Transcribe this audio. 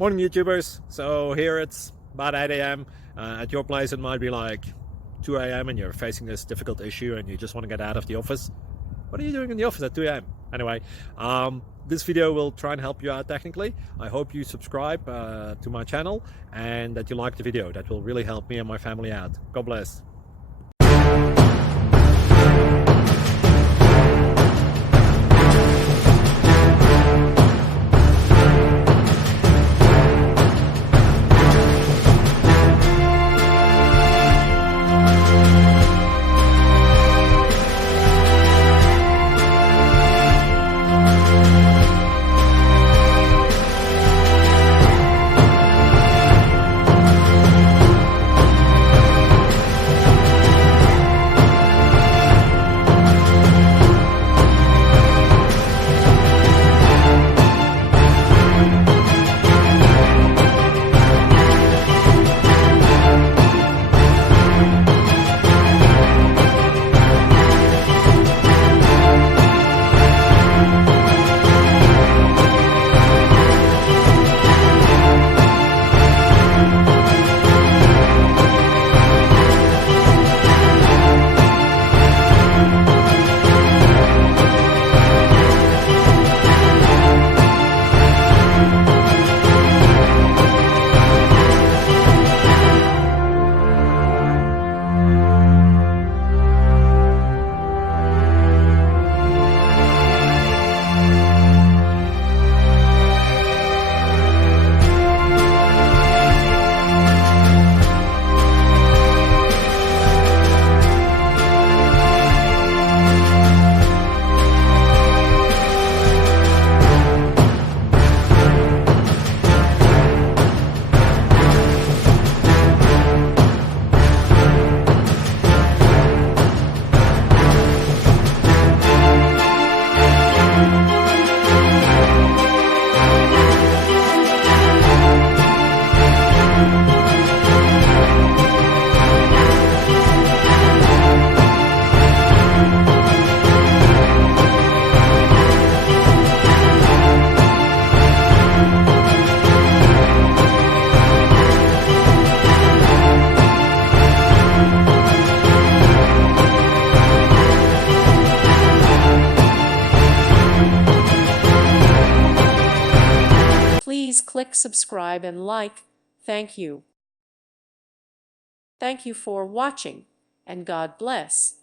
Morning YouTubers. So here it's about 8 a.m. At your place it might be like 2 a.m. and you're facing this difficult issue and you just want to get out of the office. What are you doing in the office at 2 a.m.? Anyway, this video will try and help you out technically. I hope you subscribe to my channel and that you like the video. That will really help me and my family out. God bless. Please click subscribe and like. Thank you. Thank you for watching, and God bless.